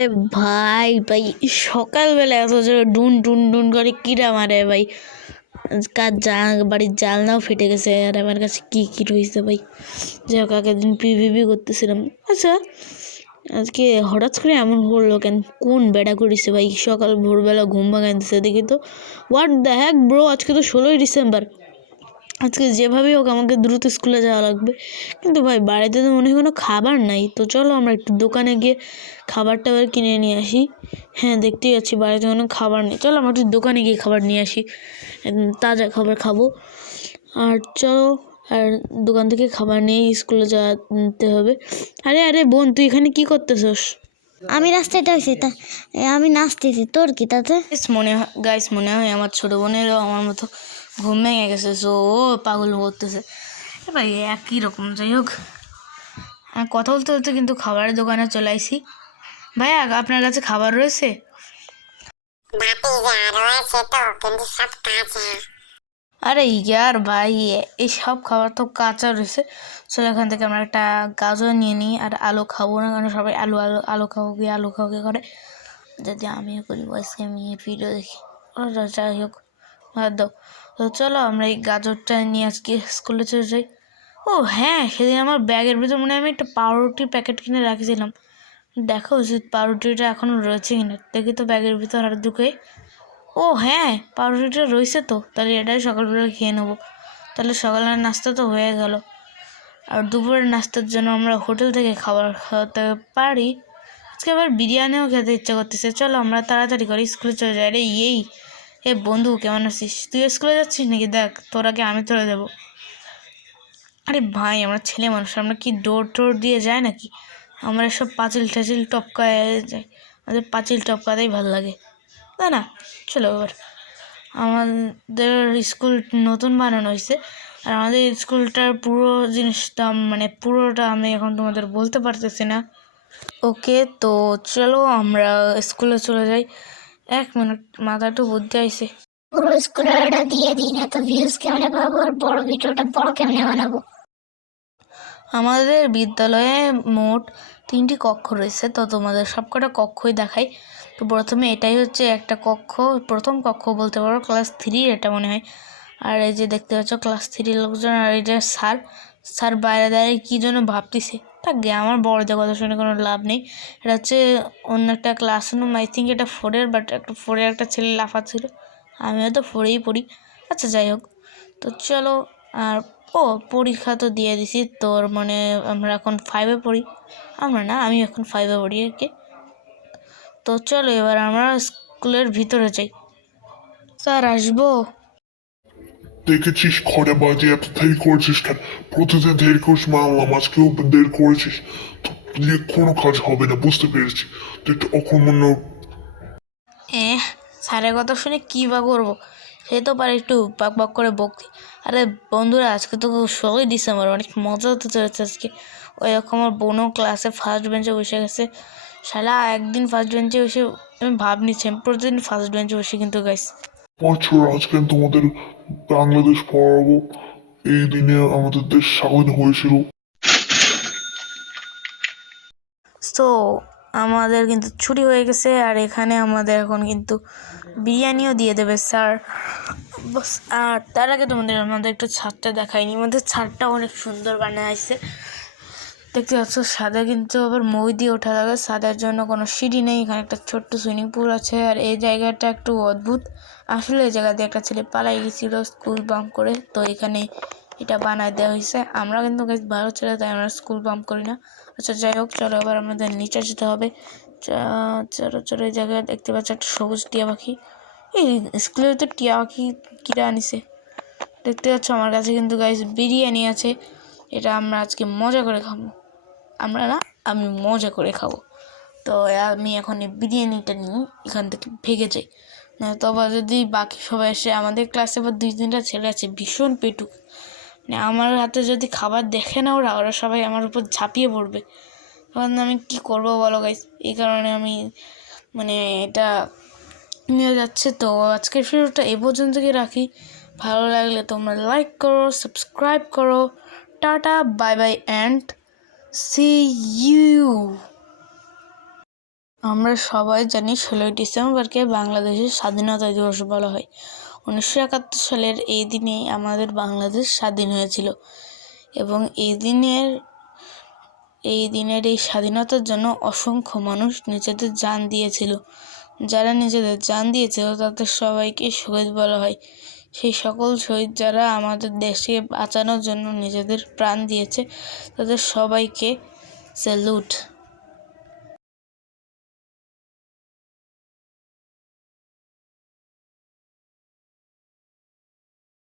এ ভাই ভাই সকালবেলা এত জোরে ডুন ডুন ডুন করে কিরা মারে ভাই। বাড়ির জানলাও ফেটে গেছে আর আমার কাছে কি রয়েছে ভাই। যাই হোক আগের দিন পিভিপি করতেছিলাম। আচ্ছা আজকে হঠাৎ করে এমন করলো কেন? কোন বেড়া করেছে ভাই? সকাল ভোরবেলা ঘুম ভাঙাইতেছে দেখি তো। হোয়াট দ্য হ্যাক ব্রো, আজকে তো 16ই ডিসেম্বর। আজকে যেভাবেই হোক আমাকে দ্রুত স্কুলে যাওয়া লাগবে। কিন্তু ভাই বাড়িতে তো মনে হয় কোনো খাবার নাই। তো চলো আমরা একটু দোকানে গিয়ে খাবার টাবার কিনে নিয়ে আসি। হ্যাঁ দেখতেই পাচ্ছি বাড়িতে কোনো খাবার নেই। চলো আমরা একটু দোকানে গিয়ে খাবার নিয়ে আসি, একদম তাজা খাবার খাবো। আর চলো আর দোকান থেকে খাবার নিয়ে স্কুলে যেতে হবে। আরে আরে বোন, তুই এখানে কি করতেছস? আমি রাস্তাটা হয়েছি তা আমি নাচতেছি, তোর কি তাতে? মনে হয় আমার ছোট বোনেরও আমার মতো ঘুম ভেঙে গেছে, সো ও পাগল করতেছে ভাই। একই রকম। যাই হোক, কথা বলতে বলতে কিন্তু খাবারের দোকানে চলে আইসি। ভাইয়া আপনার কাছে খাবার রয়েছে? আরে ইয়ার ভাই, এই সব খাবার তো কাঁচা রয়েছে। চলো এখান থেকে আমরা একটা গাজর নিয়ে নিই। আর আলু খাবো না, কারণ সবাই আলু আলু আলু খাবো কি করে। যদি আমিও করি বয়সে আমি ভিডিও দেখি। যাই হোক বাদ দাও। তো চলো আমরা এই গাজরটা নিয়ে আজকে স্কুলে চলে যাই। ও হ্যাঁ, সেদিন আমার ব্যাগের ভিতর মনে হয় আমি একটা পাউরুটির প্যাকেট কিনে রাখছিলাম। দেখা উচিত পাউরুটিটা এখনও রয়েছে কিনা। দেখি তো ব্যাগের ভিতর আর ঢুকে। ও হ্যাঁ, পাউরুটিটা রয়েছে তো, তাহলে এটাই সকালবেলা খেয়ে নেবো। তাহলে সকালের নাস্তা তো হয়ে গেল। আর দুপুরের নাস্তার জন্য আমরা হোটেল থেকে খাবার খাওয়াতে পারি। আজকে আবার বিরিয়ানিও খেতে ইচ্ছা করতেছে। চলো আমরা তাড়াতাড়ি করে স্কুলে চলে যাই। আরে এ বন্ধু কেমন আছিস? তুই স্কুলে যাচ্ছিস নাকি? দেখ তোর আগে আমি তোরা দেবো। আরে ভাই আমরা ছেলে মানুষ, আমরা কি ডোর টোর দিয়ে যায় নাকি? আমরা এসব পাঁচিল টাচিল টপকায় যাই। আমাদের পাঁচিল টপকাতেই ভালো লাগে, তাই না? চলো এবার আমাদের স্কুল নতুন বানানো হয়েছে। আর আমাদের স্কুলটার পুরো জিনিসটা মানে পুরোটা আমি এখন তোমাদের বলতে পারতেছি না। ওকে, তো চলো আমরা স্কুলে চলে যাই। 1 মিনিট, মাথা একটু বুদ্ধি আইছে। পুরো স্কুলের দিয়ে দিই না তো ভিউজ কেমনে পাবো, আর বড় ভিডিওটা বড় কেমনে বানাবো? আমাদের বিদ্যালয়ে মোট 3টি কক্ষ রয়েছে, তো তোমাদের সবকটা কক্ষই দেখাই। তো প্রথমে এটাই হচ্ছে একটা কক্ষ, প্রথম কক্ষ বলতে পারো, ক্লাস 3 এটা মনে হয়। আর এই যে দেখতে পাচ্ছ ক্লাস 3 লোকজন। আর এই যে স্যার বাইরে দাঁড়িয়ে কী জন্য ভাবতেছে। থাকে আমার বড়দের কথা শুনে কোনো লাভ নেই। এটা হচ্ছে অন্য একটা ক্লাসরুম, আই থিঙ্ক এটা 4-এর, বাট একটা 4-এর একটা ছেলে লাফাচ্ছিল। আমিও তো 4-এই পড়ি। আচ্ছা যাই হোক, তো চলো। আর ও পরীক্ষা তো দিয়ে দিছি তোর, মানে আমরা এখন 5-এ পড়ি। আমরা না, আমি এখন 5-এ পড়ি আর কি। তো চলো এবার আমরা স্কুলের ভিতরে যাই। স্যার আসবো? দেখেছিস ঘরে বাজে এত দেরি করেছিস কেন? প্রতিদিন দেরি করিস মানলাম, আজকেও দেরি করেছিস তো দিয়ে কোনো কাজ হবে না, বুঝতে পেরেছি তুই একটু অকর্মণ্য। স্যারের কথা শুনে কী বা করবো? সে তো পারে একটু বক করে বকতে। আরে বন্ধুরা, আজকে তো 16ই ডিসেম্বর, অনেক মজা হতে চলেছে আজকে। ওই রকম আমার বোনও ক্লাসে ফার্স্ট বেঞ্চে বসে গেছে। শালা একদিন ফার্স্ট বেঞ্চে বসে আমি ভাব নিচ্ছি আমি প্রতিদিন ফার্স্ট বেঞ্চে বসে কিন্তু গাইস। বছর আজকে তোমাদের বাংলাদেশ পড়াবো। এই দিনে আমাদের দেশ স্বাধীন হয়েছিল। তো আমাদের কিন্তু ছুটি হয়ে গেছে। আর এখানে আমাদের এখন কিন্তু বিরিয়ানিও দিয়ে দেবে স্যার। বাস, আর তার আগে আমাদের একটু ছাদটা দেখায়নি। আমাদের ছাদটা অনেক সুন্দর বানায় আছে, দেখতে পাচ্ছ। ছাদে কিন্তু আবার মই দিয়ে ওঠা লাগে, ছাদের জন্য কোনো সিঁড়ি নেই। এখানে একটা ছোট্ট সুইমিং পুল আছে। আর এই জায়গাটা একটু অদ্ভুত। আসলে এই জায়গা দিয়ে একটা ছেলে পালাই গেছিল স্কুল বাম্প করে, তো এখানে এটা বানায় দেওয়া হয়েছে। আমরা কিন্তু ভালো ছেলে, তাই আমরা স্কুল বাম্প করি না। আচ্ছা যাই হোক, চলো এবার আমাদের নিচে যেতে হবে। চলো এই জায়গায় দেখতে পাচ্ছ একটা সবুজ টিয়া পাখি। এই স্কুলের তো টিয়া পাখি কিরা আনিছে। দেখতে পাচ্ছ আমার কাছে কিন্তু গাইস বিরিয়ানি আছে। এটা আমরা আজকে মজা করে খাবো। আমরা না, আমি মজা করে খাবো। তো আমি এখন এই বিরিয়ানিটা নিয়ে এখান থেকে ভেগে যাই। না তো আবার যদি বাকি সবাই এসে, আমাদের ক্লাসে আবার 2-3টা ছেলে আছে ভীষণ পেটুক, মানে আমার হাতে যদি খাবার দেখে না ওরা সবাই আমার উপর ঝাঁপিয়ে পড়বে। তখন আমি কি করবো বলো গাইস? এই কারণে আমি মানে এটা নিয়ে যাচ্ছে। তো আজকের ভিডিওটা এ পর্যন্তই রাখি। ভালো লাগলে তোমরা লাইক করো, সাবস্ক্রাইব করো। Tata, bye bye and see you. আমরা সবাই জানি 16ই ডিসেম্বরকে বাংলাদেশের স্বাধীনতা দিবস বলা হয়। 1971 সালের এই দিনেই আমাদের বাংলাদেশ স্বাধীন হয়েছিল এবং এই দিনের স্বাধীনতার জন্য অসংখ্য মানুষ নিজেদের জান দিয়েছিল। যারা নিজেদের জান দিয়েছিল তাদের সবাইকে শহীদ বলা হয়। সেই সকল শহীদ যারা আমাদের দেশকে বাঁচানোর জন্য নিজেদের প্রাণ দিয়েছে তাদের সবাইকে স্যালুট।